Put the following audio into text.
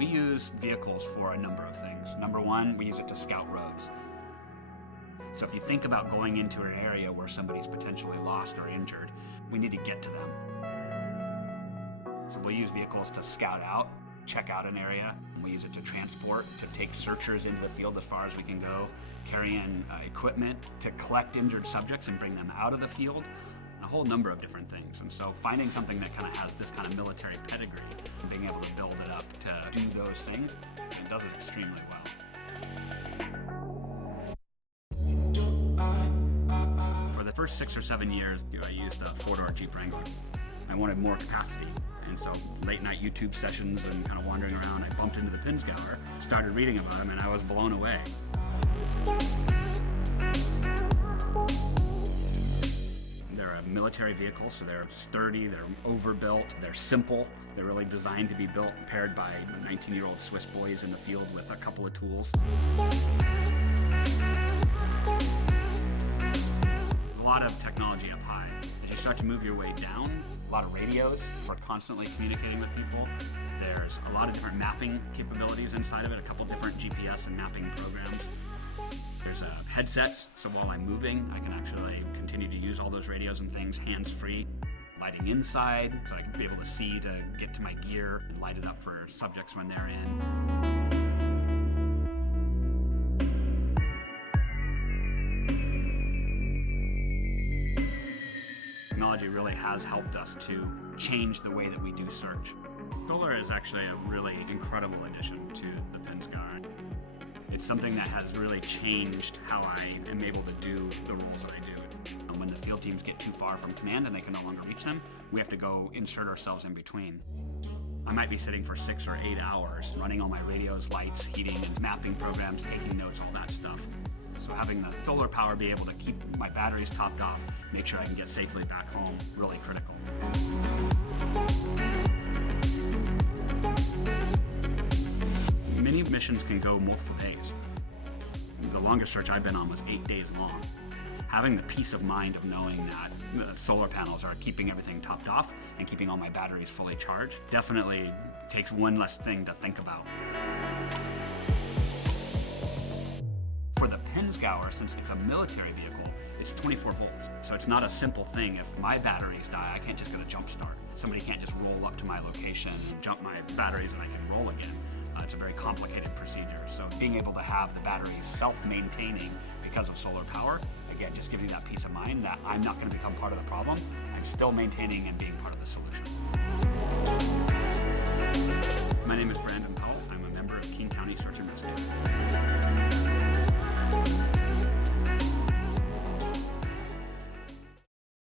We use vehicles for a number of things. Number one, we use it to scout roads. So if you think about going into an area where somebody's potentially lost or injured, we need to get to them. So we'll use vehicles to scout out, check out an area. We use it to transport, to take searchers into the field as far as we can go, carry in equipment to collect injured subjects and bring them out of the field, a whole number of different things. And so finding something that kind of has this kind of military pedigree, and being able to build it up to do those things, it does it extremely well. For the first 6 or 7 years, I used a 4-door Jeep Wrangler. I wanted more capacity. And so late night YouTube sessions and kind of wandering around, I bumped into the Pinzgauer, started reading about them, and I was blown away. They're a military vehicle, so they're sturdy, they're overbuilt, they're simple. They're really designed to be built and paired by 19-year-old Swiss boys in the field with a couple of tools. A lot of technology up high. As you start to move your way down, a lot of radios for constantly communicating with people. There's a lot of different mapping capabilities inside of it, a couple different GPS and mapping programs. There's headsets, so while I'm moving, I can actually continue to use all those radios and things hands-free. Lighting inside, so I can be able to see to get to my gear and light it up for subjects when they're in. Technology really has helped us to change the way that we do search. Solar is actually a really incredible addition to the Pinzgauer. It's something that has really changed how I am able to do the roles that I do. When the field teams get too far from command and they can no longer reach them, we have to go insert ourselves in between. I might be sitting for 6 or 8 hours, running all my radios, lights, heating, and mapping programs, taking notes, all that stuff. So having the solar power be able to keep my batteries topped off, make sure I can get safely back home, really critical. Many missions can go multiple days. The longest search I've been on was 8 days long. Having the peace of mind of knowing that the solar panels are keeping everything topped off and keeping all my batteries fully charged definitely takes one less thing to think about. For the Pinzgauer, since it's a military vehicle, it's 24 volts. So it's not a simple thing. If my batteries die, I can't just get a jump start. Somebody can't just roll up to my location and jump my batteries and I can roll again. It's a very complicated procedure. So being able to have the batteries self-maintaining because of solar power, again, just giving that peace of mind that I'm not going to become part of the problem. I'm still maintaining and being part of the solution. My name is Brandon Powell. I'm a member of King County Search and Rescue.